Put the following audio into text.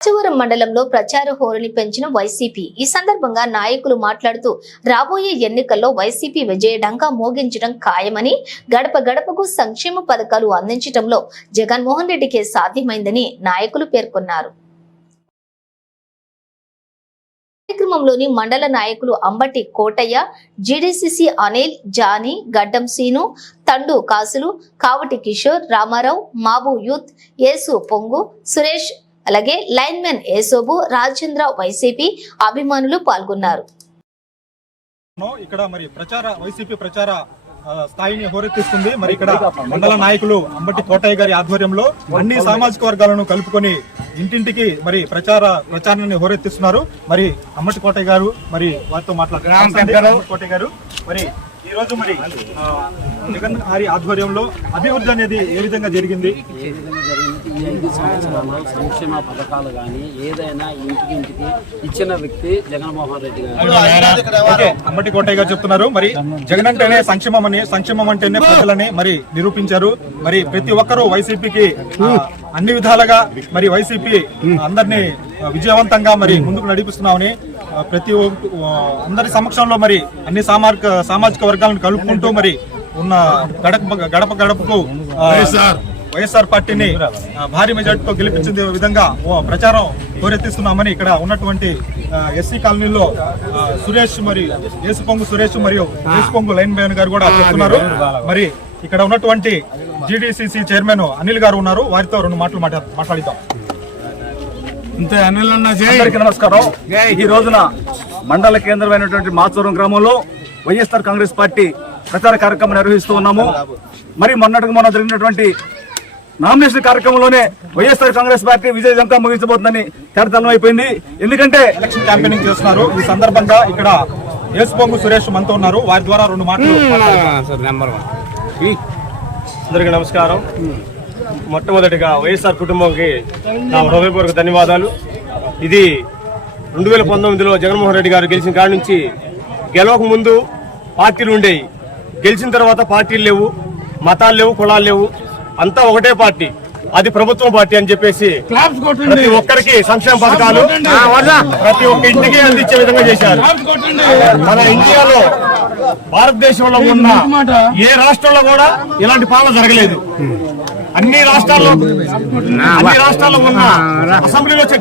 రాచవరం మండలంలో ప్రచార హోరుని పెంచిన వైసీపీ. ఈ సందర్భంగా నాయకులు మాట్లాడుతూ రాబోయే ఎన్నికల్లో వైసీపీ విజయడంగా మోగించడం ఖాయమని గడప గడపకు సంక్షేమ పథకాలు అందించడంలో జగన్మోహన్ రెడ్డికే సాధ్యమైందని నాయకులు పేర్కొన్నారు. కార్యక్రమంలోని మండల నాయకులు Ambati Kotaiah GDCC Anil Johnny Gaddam Seenu Thandu Kasulu Kavati Kishore Ramarao Mabu youth Yesu Pongu Suresh అలాగే లైన్మెన్ ఏసోబు రాజేంద్ర వైసీపీ అభిమానులు పాల్గొన్నారు. ఇక్కడ మరి ప్రచార వైసీపీ ప్రచార స్థాయిని హోరెత్తిస్తుంది. మరి ఇక్కడ మండల నాయకులు అంబటి కోటయ్య గారి ఆధ్వర్యంలో అన్ని సామాజిక వర్గాలను కలుపుకొని ఇంటింటికి మరి ప్రచార ప్రచారాన్ని హోరెత్తిస్తున్నారు. మరి అంబటి కోటయ్య గారు మరి వారితో మాట్లాడుతున్నారు. కోటయ్య గారు మరి ఈ రోజు మరి జగన్ గారి ఆధ్వర్యంలో అభివృద్ధి అనేది ఏ విధంగా జరిగింది? ఏ విధంగా జరిగింది? ఈ ఐదు సంవత్సరాల్లో సంక్షేమ పథకాలు కానీ ఏదైనా ఇంటికి ఇంటికి ఇచ్చిన వ్యక్తి జగన్మోహన్ రెడ్డి గారు. అంబటి కోటయ్య గారు చెప్తున్నారు. మరి జగన్ అంటేనే సంక్షేమం అని సంక్షేమం అంటేనే ప్రజలని మరి నిరూపించారు. మరి ప్రతి ఒక్కరూ వైసీపీకి అన్ని విధాలుగా మరి వైసీపీ అందరినీ విజయవంతంగా మరి ముందుకు నడిపిస్తున్నామని ప్రతి అందరి సమక్షంలో మరి అన్ని సామాజిక సామాజిక వర్గాలను కలుపుకుంటూ మరి ఉన్న గడప గడప గడపకు వైఎస్ఆర్. పార్టీని భారీ మెజార్టీతో గెలిపించే విధంగా ఓ ప్రచారం హోరెత్తిస్తున్నామని ఇక్కడ ఉన్నటువంటి ఎస్సీ కాలనీలో సురేష్ మరి ఏసుపొంగు సురేష్ మరియు ఏసుపొంగు లైన్ మ్యాన్ గారు కూడా చెప్తున్నారు మరి ఇక్కడ ఉన్నటువంటి జీడీసీసీ చైర్మన్ అనిల్ గారు ఉన్నారు. వారితో రెండు మాటలు మాట్లా మాట్లాడిద్దాం. అందరికీ నమస్కారం. ఈ రోజున మండల కేంద్రమైనటువంటి మాచూరం గ్రామంలో వైఎస్ఆర్ కాంగ్రెస్ పార్టీ ప్రచార కార్యక్రమం నిర్వహిస్తూ ఉన్నాము. మరి మొన్నటికి మొన్న జరిగినటువంటి నామినేషన్ కార్యక్రమంలోనే వైఎస్ఆర్ కాంగ్రెస్ పార్టీ విజయవంతంగా ముగించబోతుందని తేటతలం అయిపోయింది. ఎందుకంటే ఎలక్షన్ క్యాంపెయినింగ్ చేస్తున్నారు. ఈ సందర్భంగా ఇక్కడ ఏసుపొంగు సురేష్ మనతో ఉన్నారు. వారి ద్వారా రెండు మాటలు మాట్లాడదాం. Sir number one. అందరికీ నమస్కారం. మొట్టమొదటిగా వైఎస్ఆర్ కుటుంబంకి నా హృదయపూర్వక ధన్యవాదాలు. ఇది రెండు వేల పంతొమ్మిదిలో జగన్మోహన్ రెడ్డి గారు గెలిచిన కాడి నుంచి గెలవక ముందు పార్టీలు ఉండేవి గెలిచిన తర్వాత పార్టీలు లేవు మతాలు లేవు కులాలు లేవు. అంతా ఒకటే పార్టీ. అది ప్రభుత్వం పార్టీ అని చెప్పేసి క్లాప్స్ కొట్టండి. ప్రతి ఒక్కరికి సంక్షేమ పథకాలు ప్రతి ఒక్క ఇంటికి అందించే విధంగా చేశారు. మన ఇండియాలో భారతదేశంలో ఉన్న ఏ రాష్ట్రంలో కూడా ఇలాంటి పాలన జరగలేదు. అన్ని రాష్ట్రాల్లో అన్ని రాష్ట్రాల్లో ఉన్న అసెంబ్లీలో చర్చ